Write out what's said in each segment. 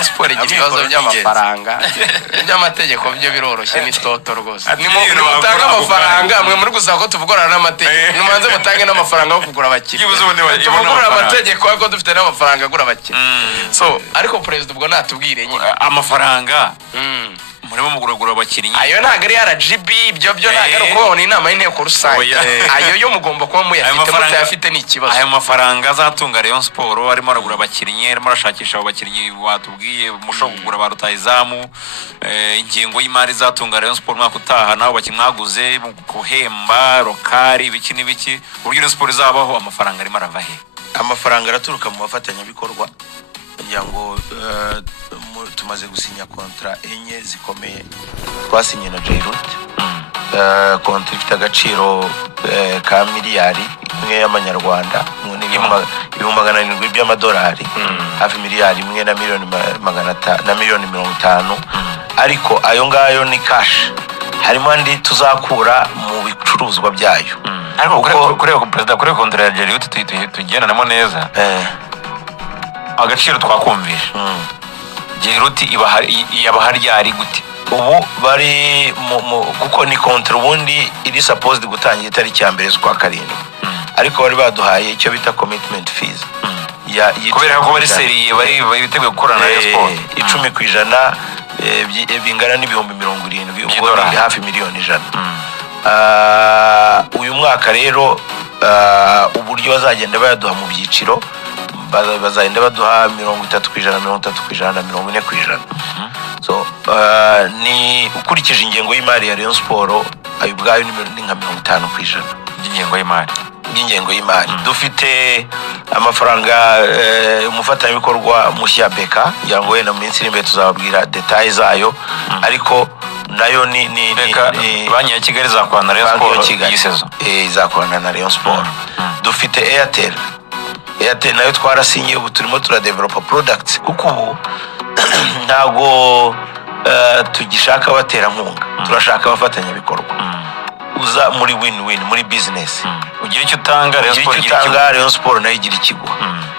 Rayon Sport igibazo by'amafaranga by'amategeko byo biroroshye ni toto rwose ni mu utanga amafaranga mwe muri gusaba ko tuvugana n'amategeko numanze mutange n'amafaranga yo kugura abakiri tuvugura amategeko ko dufite n'amafaranga agura abakiri so ariko president ubwo natubwire nyine amafaranga murimo muguragura abakinnyi ayo ntago ari RGB ibyo ntago ari kubona inama y'inteko rusange ayo yo mugomba kuba muyafite mutayafite ni ikibazo ayo mafaranga azatunga Rayon Sport arimo aragura abakinnyi arimo arashakisha abakinnyi watubwiye mushobora kugura ba rutayizamu ingengo y'imari zatunga Rayon Sport mwaka utaha naho bakinnyi mwaguze kuhemba rokari biki n'ibiki uburyo Rayon Sport izabaho amafaranga arimo arava he amafaranga araturuka mu bafatanyabikorwa kugira ngo tumaze gusinya kontra enye zikomeye twasinye na Jairut kontra ifite agaciro ka miliyari imwe y'amanyarwanda ibihumbi 700 by'amadolari hafi miliyari imwe na miliyoni 50 ariko ayo ngayo ni cash harimo andi tuzakura mu bicuruzwa byayo ariko kureba president kuri kontra ya Jairut tugendanamo neza agaciro twakumvisha Jairut ibahari yari gute ubu bari kuko ni kontra ubundi iri supposed gutangira itariki ya 1 z'ukwa karindwi ariko bari baduhaye icyo bita commitment fees kubera ko bari serie bari biteguye gukorana na Rayon Sport 10% bingana n'ibihumbi 70 ubwo hafi miliyoni 100 uyu mwaka rero uburyo bazagenda bayaduha mu byiciro bazagenda baduha 30% na 40% so ni ukurikije ingengo y'imari ya Rayon Sport ayo bwayo ni nka 50% ingengo y'imari dufite amafaranga umufatanyabikorwa mushya Beka ngira ngo wenda mu minsi iri imbere tuzababwira details zayo ariko nayo ni banki ya Kigali zakorana na Rayon Sport yisezo izakorana na Rayon Sport dufite Airtel nayo twarasinye ubu turimo turadevelopa products kuko ubu ntago tugishaka batera nkunga turashaka abafatanyabikorwa uza muri win-win muri business ugira icyo utanga Rayon Sport nayo igira ikigo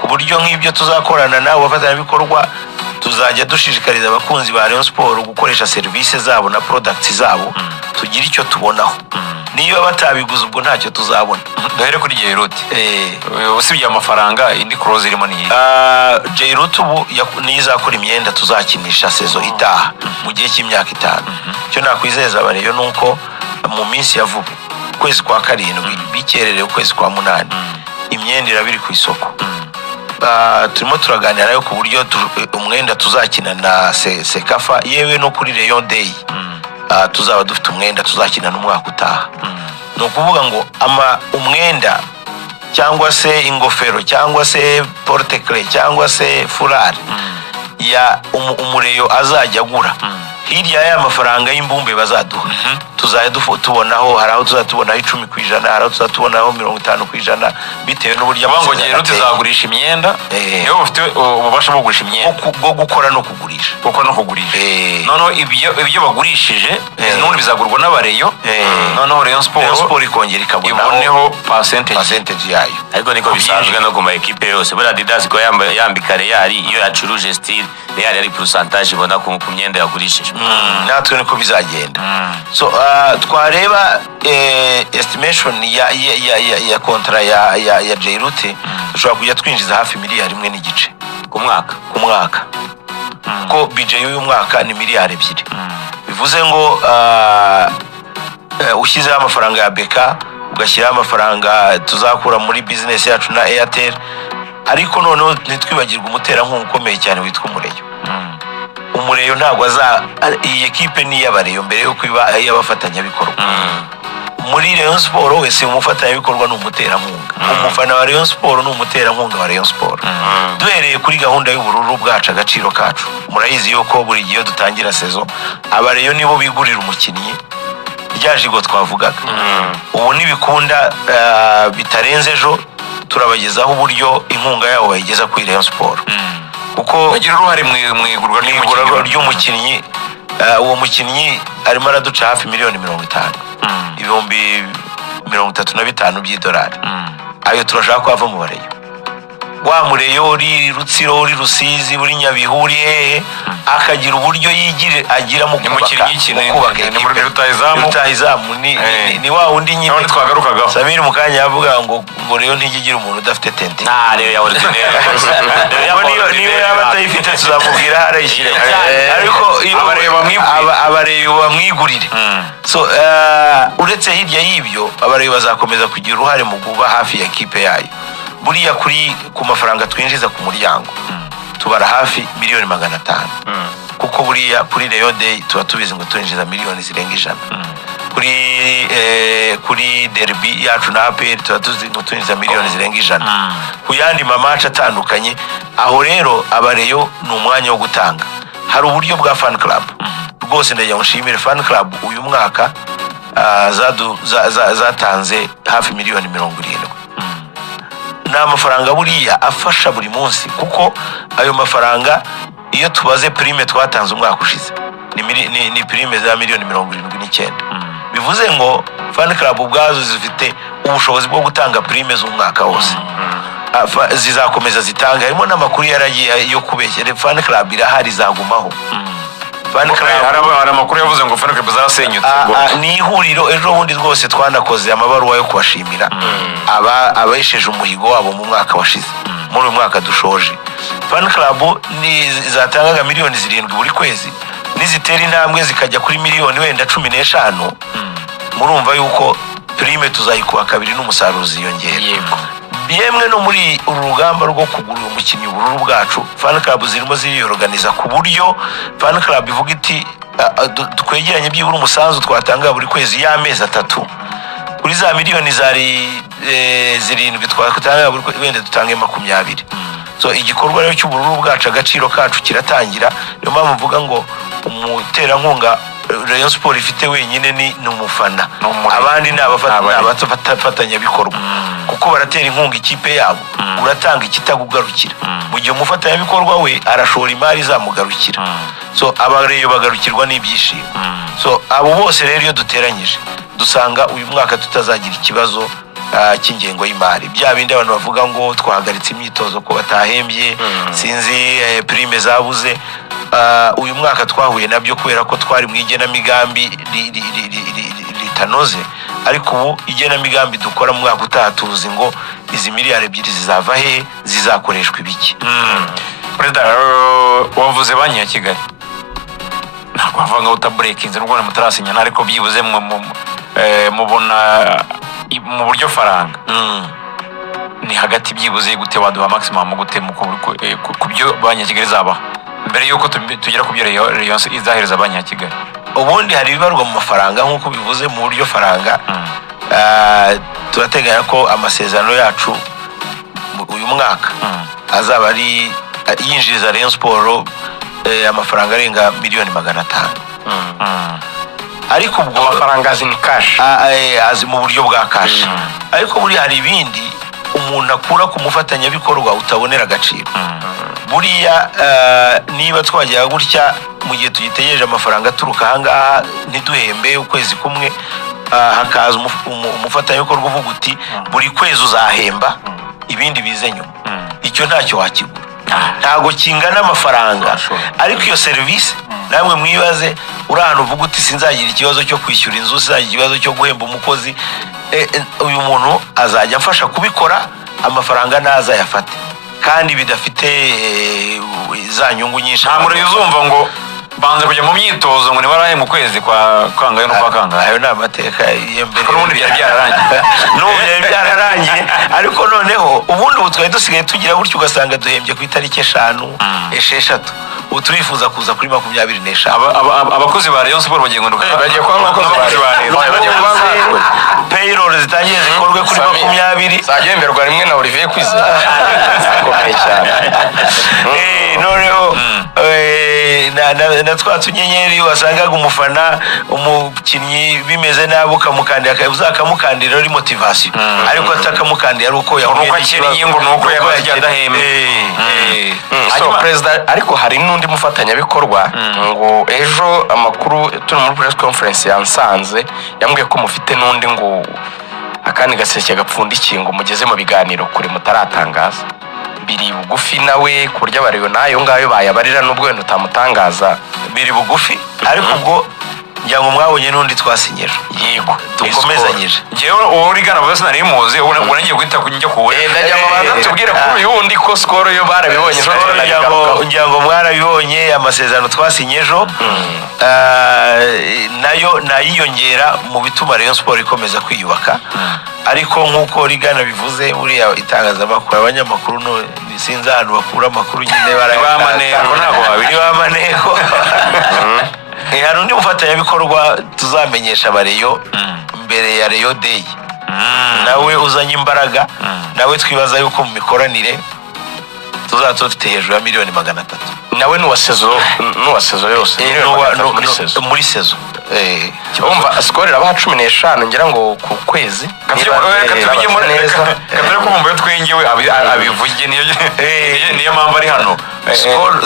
ku buryo nk'ibyo tuzakorana nawe abafatanyabikorwa tuzajya dushishikariza abakunzi ba Rayon Sport gukoresha service zabo na products zabo tugira icyo tubonaho niyo batabiguza ubwo ntacyo tuzabona dahere kuri Jairut usibye amafaranga indi close irimo ni Jairut ubu nizakora imyenda tuzakinisha sezo itaha mu gihe cy'imyaka 5 cyo nakwizeza abareyo nuko mu minsi ya vuba kwezi kwa karindwi bikerere ukwezi kwa 8 imyenda irabiri ku isoko turimo turaganira nayo ku buryo umwenda tuzakina na Sekafa yewe no kuri Rayon Day tuzaba dufite umwenda tuzakina n'umwaka utaha no kuvuga ngo umwenda cyangwa se ingofero cyangwa se porte-clés cyangwa se foulard ya umureyo azajya agura hirya ya mafaranga y'imbumbe bazaduha tuzajya tubonaho haraho tuzatubonaho 10%, haraho tuzatubonaho 50% bitewe n'uburyo abango Jairut zagurisha imyenda niyo bafite ububasha bwo gugurisha imyenda bwo gukora no kugurisha noneho ibyo bagurishije n'ubundi bizagurwa n'abareyo noneho Rayon Sport ikongera ikabonaho percentage yayo ariko niko bisanzwe no ku ma equipe yose bura Adidas ko yambika Real iyo yacuruje style Real ari pourcentage ibona ku myenda yagurishije natwe niko bizagenda so twareba estimation ya kontra ya Jairut dushobora kujya twinjiza hafi miliyari 1.5 ku mwaka ko budget y'uyu mwaka ni miliyari 2 bivuze ngo ushyizeho amafaranga ya Beka ugashyiraho amafaranga tuzakura muri business yacu na Airtel ariko noneho ntitwibagirwe umuterankunga ukomeye cyane witwa umureyo ntabwo iyi equipe ni y'abareyo mbere yo kwiba y'abafatanyabikorwa muri Rayon Sport wese umufatanyabikorwa ni umuterankunga umufana wa Rayon Sport ni umuterankunga wa Rayon Sport duhereye kuri gahunda y'ubururu bwacu agaciro kacu murayizi yuko buri gihe dutangira sezo abareyo nibo bigurira umukinnyi ryajigo twavugaga ubu nibikunda bitarenze ejo turabagezaho uburyo inkunga yabo bayigeza kuri Rayon Sport kuko bagira uruhare mu igurwa ry'umukinnyi uwo mukinnyi arimo araduca hafi miliyoni 50 ibihumbi 35 by'idolari ayo turashaka kwava mu bareyo wa Mureyo uri Rutsiro uri Rusizi uri Nyabihu uri hehe akagira uburyo agira mu kubaka ni rutahizamu ni wa wundi nyine none twagarukagaho Samir mukanya yavuga ngo rero ntigigira umuntu udafite tente rero ya ordinaire niyo yaba atayifite tuzamubwira harayishyire ariko abareba bamwigurire so uretse hirya y'ibyo abareba bazakomeza kugira uruhare mu kuba hafi ya kipe yayo buriya ku mafaranga twinjiza ku muryango tubara hafi miliyoni 500 kuko buriya kuri Rayon Day tuba tubizi ngo twinjiza miliyoni zirenga 100 kuri derby yacu na APR tuba tuzi ngo twinjiza miliyoni zirenga 100 ku yandi mamaca atandukanye aho rero abareyo ni umwanya wo gutanga hari uburyo bwa fan club rwose ndajya nshimire fan club uyu mwaka zatanze hafi miliyoni 70 n'amafaranga buriya afasha buri munsi kuko ayo mafaranga iyo tubaze prime twatanze umwaka ushize ni prime za miliyoni 79 bivuze ngo fan club ubwazo zifite ubushobozi bwo gutanga prime z'umwaka wose zizakomeza zitanga harimo n'amakuru yaragiye yo kubeshyera fan club irahari zagumaho hari amakuru yavuze ngo fan club zasenyutse ni ihuriro ejo bundi rwose twanakoze amabaruwa yo kubashimira abesheje umuhigo wabo mu mwaka washize muri uyu mwaka dushoje fan club zatangaga miliyoni 7 buri kwezi nizitera intambwe zikajya kuri miliyoni wenda 15 murumva yuko prime tuzayikuba kabiri n'umusaruro ziyongera yego yemwe no muri urugamba rwo kugura umukinnyi ubururu bwacu fan club zirimo ziriyorganiza ku buryo fan club ivuga iti twegeranye byibura umusanzu twatanga buri kwezi y'amezi 3 kuri za miliyoni zari 7 twatanga buri kwezi wenda dutange 20 so igikorwa rero cy'ubururu bwacu agaciro kacu kiratangira niyo mpamvu mvuga ngo umuterankunga Rayon Sport ifite wenyine ni umufana abandi ni abafatanya bikorwa kuko baratera inkunga ikipe yabo uratanga ikitagugarukira mu gihe umufatanya bikorwa we arashora imari zamugarukira so abareyo bagarukirwa n'ibyishimo so abo bose rero iyo duteranyije dusanga uyu mwaka tutazagira ikibazo cy'ingengo y'imari bya bindi abantu bavuga ngo twahagaritse imyitozo ko batahembye sinzi prime zabuze uyu mwaka twahuye nabyo kubera ko twari mu igenamigambi ritanoze ariko ubu igenamigambi dukora mu mwaka utaha tuzi ngo izi miliyari 2 zizava he zizakoreshwa ibiki Perezida wavuze banki ya Kigali ntabwo bavuga ngo utabreakinze n'ubwo mutarasinya ariko byibuze mubona mu buryo faranga ni hagati byibuze gute waduha maximum gute ku byo banki ya Kigali zaba mbere yuko tugera ku byo Rayon izahereza banki ya Kigali ubundi hari ibibarwa mu mafaranga nk'uko bivuze mu buryo faranga turateganya ko amasezerano yacu uyu mwaka azaba ari yinjiriza Rayon Sport amafaranga arenga miliyoni 500 ariko ubwo amafaranga azini cash azi mu buryo bwa cash ariko buri hari ibindi umuntu akura ku mufatanyabikorwa utabonera agaciro buriya niba twagira gutya mu gihe tugitegereje amafaranga aturuka ahangaha ntiduhembe ukwezi kumwe hakaza umufatanyabikorwa uvuga uti buri kwezi uzahemba ibindi bize nyuma icyo ntacyo wakigura ntago kingana amafaranga ariko iyo service namwe mwibaze uri ahantu uvuga uti sinzagira ikibazo cyo kwishyura inzu sinzagira ikibazo cyo guhemba umukozi uyu muntu azajya amfasha kubikora amafaranga naza yafate kandi bidafite za nyungu nyinshi nta muri uzumva ngo banze kujya mu myitozo ngo nibarahe mu kwezi kwa kangahe no kwa kangahe ayo ni amateka y'embere n'ubundi byari byararangiye n'ubu byari byararangiye ariko noneho ubundi ubu twari dusigaye tugira gutyo ugasanga duhembye ku itariki 5 6 ubu turifuza kuza kuri 25 abakozi ba Rayon Sport bagiye ngo bagiye kwa abakozi ba Rayon payroll zitangiye zikorwe kuri 20 zagemberwa rimwe na Olivier Kwizera akomeye cyane noneho na twatunyenyeri wasangaga umufana umukinnyi bimeze nabi ukamukandira uzakamukandira ari motivation ariko atakamukandira ari uko yahuye n'ikibazo ngo nuko yabagiye adahembe so president ariko hari n'undi mufatanyabikorwa ngo ejo amakuru turi muri press conference yansanze yambwiye ko mufite n'undi ngo akandi gaseke gapfundikiye ngo mugeze mu biganiro kuri mutaratangaza biri bugufi nawe ku buryo abariyo nayo ngayo bayabarira n'ubwo wenda utamutangaza biri bugufi ariko ubwo njya ngo mwabonye n'undi twasinyije yego dukomezanyije njyewe uwo urigana bose nari muzi ubu nagiye guhita njya kuwe ndajya ngo banza tubwire kuri uyu wundi ko skoro yo barabibonye ngira ngo mwarabibonye amasezerano twasinye ejo nayo nayiyongera mu bituma Rayon Sport ikomeza kwiyubaka ariko nk'uko rigana bivuze buriya itangazamakuru abanyamakuru sinzi ahantu bakura amakuru nyine barayamaneko ntabwo babiri bamaneko hari undi mufatanyabikorwa tuzamenyesha abareyo mbere ya Rayon Day nawe uzanye imbaraga nawe twibaza yuko mu mikoranire tuzaba dufite hejuru ya miliyoni 300 nawe n'uwa sezo yose muri sezo umva skoro irabaha 15 ngira ngo ku kwezi katari ko mumbaye twengewe abivuge niyo mpamvu ari hano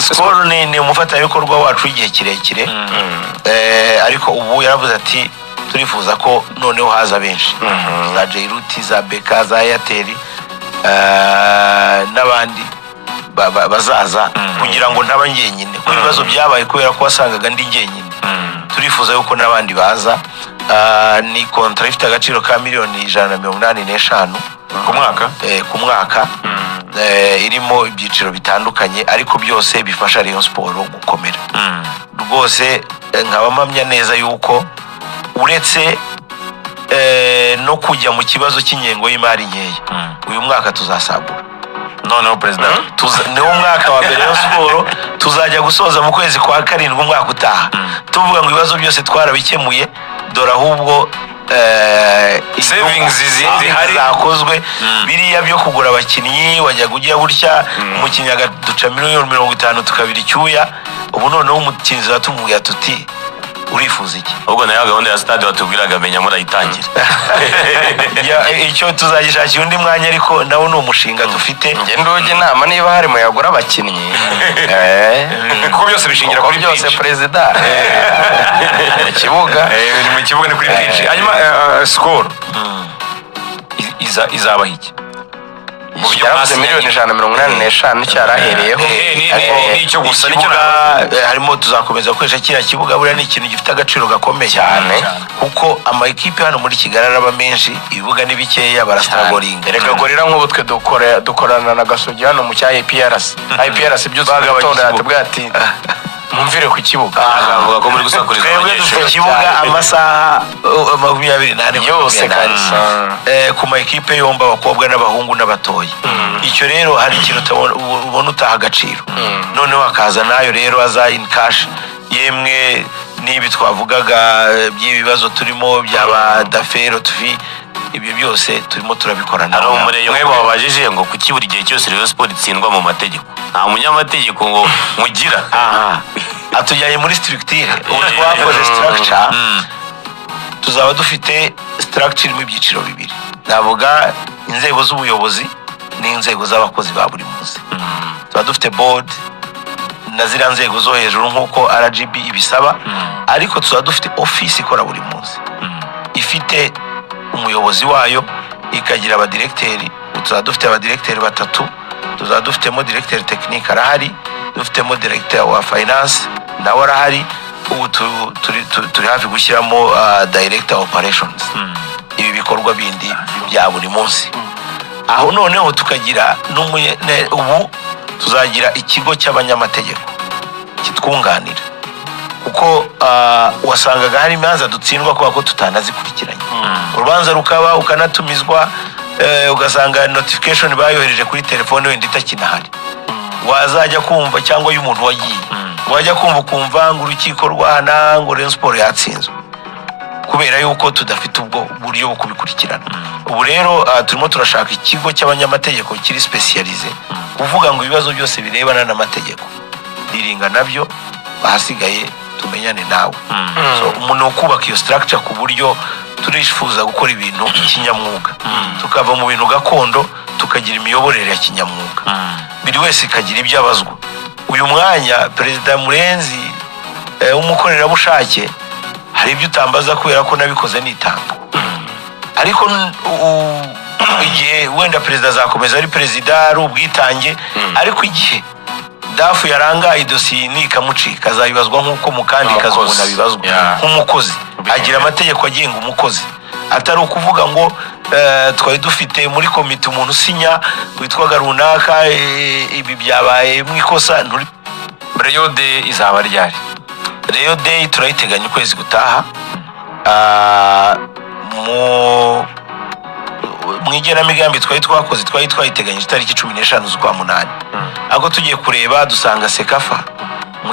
skoro ni umufatanyabikorwa wacu w'igihe kirekire ariko ubu yaravuze ati turifuza ko noneho haza benshi za Jairuti za Beka za Airtel n'abandi bazaza kugira ngo ntaba ngenyine kuko ibibazo byabaye kubera ko wasangaga ndi ngenyine turifuza yuko n'abandi baza ni kontra ifite agaciro ka miliyoni 185 ku mwaka irimo ibyiciro bitandukanye ariko byose bifasha Rayon Sport gukomera rwose nkaba mpamya neza yuko uretse no kujya mu kibazo cy'ingengo y'imari nkeya uyu mwaka tuzasagura noneho president niwo mwaka wa mbere Rayon Sport tuzajya gusoza mu kwezi kwa 7 umwaka utaha tuvuga ngo ibibazo byose twarabikemuye dore ahubwo savings zihari zakozwe biriya byo kugura abakinnyi wajya kujya gutya umukinnyi agaduca miliyoni 50 tukabira icyuya ubu noneho umukinnyi zatumuye tuti urifuza iki ubwo nayo gahunda ya stade watubwiraga menya murayitangira icyo tuzagishakira undi mwanya ariko nawo ni umushinga dufite ngende ujye inama niba hari mu yagura abakinnyi kuko byose bishingira kuri byose perezida mu kibuga mu kibuga ni kuri pitch hanyuma skoro izabaho iki yaravuze miliyoni 185 cyarahereyeho nicyo gusa nicyo harimo tuzakomeza gukoresha kiriya kibuga buriya ni ikintu gifite agaciro gakomeye cyane kuko ama equipe hano muri Kigali araba menshi ibibuga ni bikeya barasitagoringa reka gorira nk'ubu twe dukorana na Gasogi hano mu cya IPRS byose bagatonda yatubwiye ati mumvire ku kibuga avuga ko muri gusakuriza abanyeshuri kibuga amasaha 24 yose kanisa ku ma equipe yomba abakobwa n'abahungu n'abatoyi icyo rero hari ikintu ubona utaha agaciro noneho akaza nayo rero aza in cash yemwe nibi twavugaga by'ibibazo turimo byaba dafero tuvi ibyo byose turimo turabikorana ari umureyo mwe babajije ngo kuki buri gihe cyose Rayon Sport itsindwa mu mategeko nta munyamategeko ngo mugira atujyanye muri structure twakoze structure tuzaba dufite structure mu byiciro bibiri navuga inzego z'ubuyobozi n'inzego z'abakozi ba buri munsi tuba dufite board na zira nzego zo hejuru nk'uko RGB ibisaba ariko tuba dufite office ikora buri munsi ifite umuyobozi wayo ikagira abadirecteri tuba dufite abadirecteri 3 tuba dufitemo directeur technique arahari dufitemo directeur wa finance nawe arahari ubu turi hafi gushyiramo director operations ibi bikorwa bindi bya buri munsi aho noneho tukagira ubu tuzagira ikigo cy'abanyamategeko kitwunganira kuko wasangaga hari imanza dutsindwa kuba ko tutanazikurikiranye urubanza rukaba ukanatumizwa ugasanga notification bayohereje kuri telefone wenda itakinahari wazajya kumva cyangwa y'umuntu wagiye wajya kumva ngo urukiko rwana ngo Rayon Sport yatsinzwe kubera yuko tudafite ubwo buryo bwo kubikurikirana ubu rero turimo turashaka ikigo cy'abanyamategeko kiri specialize kuvuga ngo ibibazo byose birebana n'amategeko diringa nabyo bahasigaye tumenyane nawe so umuntu ukubaka iyo structure ku buryo turifuza gukora ibintu kinyamwuga tukava mu bintu gakondo tukagira imiyoborere ya kinyamwuga biri wese ikagira ibyo abazwa uyu mwanya perezida Murenzi umukorerabushake hari ibyo utambaza kubera ko nabikoze nitanga ariko igihe wenda perezida azakomeza ari perezida ari ubwitange ariko igihe dafu yarangaye idosiye nikamucika azabibazwa nk'uko mu kandi kazi umuntu abibazwa nk'umukozi agira amategeko agenga umukozi atari ukuvuga ngo twari dufite muri komite umuntu usinya witwaga runaka ibi byabaye mu ikosa Rayon Day izaba ryari? Rayon Day turayiteganya ukwezi gutaha mu igenamigambi twari twakoze twayiteganyije itariki 15 z'ukwa munani ariko tugiye kureba dusanga sekafa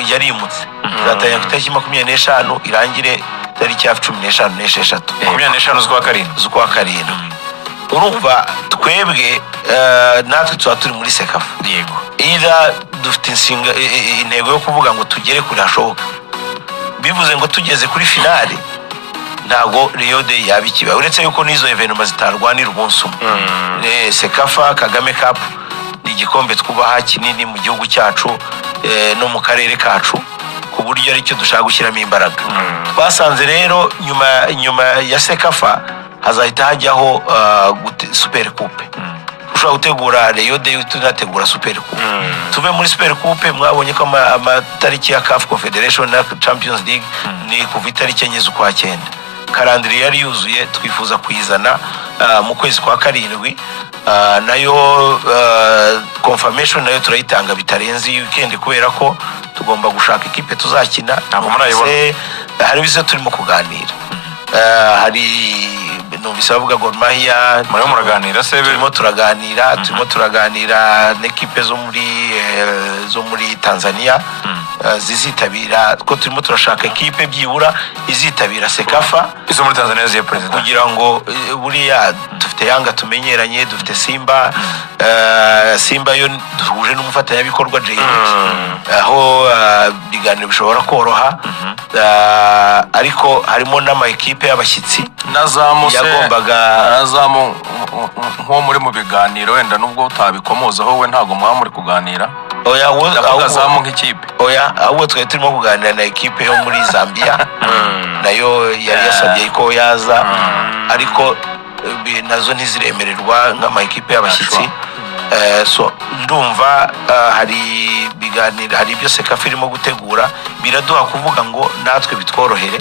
yarimutse zatanya ku itariki 25 irangire itariki ya 15 n'esheshatu 25 z'ukwa karindwi urumva twebwe natwe tuba turi muri sekafa yego ira dufite intego yo kuvuga ngo tugere kuri hashoboka bivuze ngo tugeze kuri finale ntago Rayon Day yabikiba uretse yuko nizo evenema zitarwanira umunsi umwe sekafa Kagame Cup ni igikombe twubaha kinini mu gihugu cyacu no mu karere kacu ku buryo aricyo dushaka gushyiramo imbaraga twasanze rero nyuma ya sekafa hazahita hajyaho super coupe ushobora gutegura Rayon Day tunategura super coupe tuve muri super coupe mwabonye ko amatariki ya CAF Confederation na Champions League ni kuva itariki 9 z'ukwa 9 karandiri yari yuzuye twifuza kuyizana mu kwezi kwa karindwi nayo confirmation nayo turayitanga bitarenze weekend kubera ko tugomba gushaka ikipe tuzakina ntabwo murayibona hari bizo turimo kuganira hari numvise bavuga Gor Mahia muri muraganira se turimo turaganira n'ikipe zo muri Tanzania zizitabira ko turimo turashaka ekipe byibura izitabira sekafa izo muri Tanzania ziye president kugira ngo buriya dufite Yanga tumenyeranye dufite Simba yo duhuje n'umufatanyabikorwa JX aho biganiro bishobora koroha ariko harimo n'ama ekipe y'abashyitsi nazamu nko muri mu biganiro wenda nubwo utabikomozaho we ntago muba muri kuganira azamu nk'ikipe ahubwo twari turimo kuganira na ekipe yo muri Zambia nayo yari yasabye ko yaza ariko nazo ntiziremererwa nk'ama ekipe y'abashyitsi so ndumva hari biganira hari ibyo sekafa irimo gutegura biraduha kuvuga ngo natwe bitworohere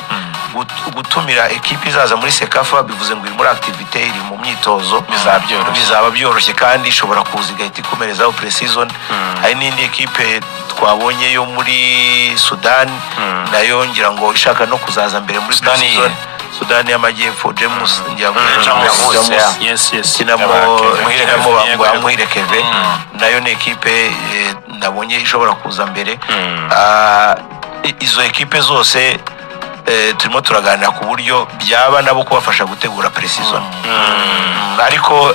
gutumira ekipe izaza muri sekafa bivuze ngo iri muri activité iri mu myitozo bizaba byoroshye kandi ishobora kuza igahita ikomerezaho pre-season hari n'indi ekipe twabonye yo muri Sudan nayo ngira ngo ishaka no kuzaza mbere muri pre-season Sudan y'Amajyepfo James Muhirekeve nayo ni ekipe nabonye ishobora kuza mbere izo ekipe zose turimo turaganira ku buryo byaba nabo kubafasha gutegura pre-season ariko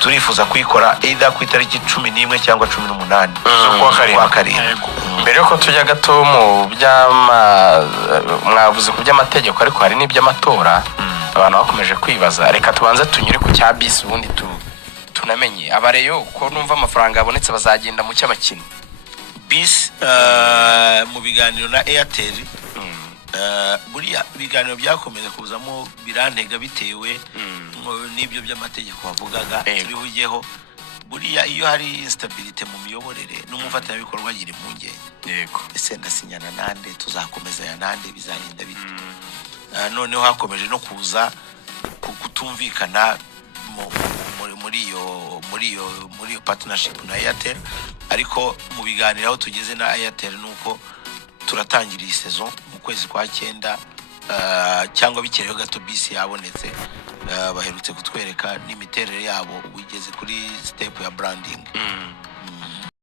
turifuza kuyikora either ku itariki 11 cyangwa 18 kwa karindwi mbere yuko tujya gato mu mwavuze ku by'amategeko ariko hari n'iby'amatora abantu bakomeje kwibaza reka tubanze tunyure ku cya bisi ubundi tunamenye abareyo ko numva amafaranga yabonetse bazagenda mu cy'abakinnyi bisi mu biganiro na Airtel buriya ibiganiro byakomeza kuzamo birantega bitewe n'ibyo by'amategeko bavugaga turibugeho buriya iyo hari instability mu miyoborere n'umufatanyabikorwa agira impungenge yego ese ndasinyana nande tuzakomeza ya nande bizarinda bite noneho hakomeje no kuza kutumvikana muri iyo partnership na Airtel ariko mu biganiro aho tugeze na Airtel nuko turatangira iyi saison mu kwezi kwa 9 cyangwa bikereho gato bisi yabonetse baherutse kutwereka n'imiterere yabo ugeze kuri step ya branding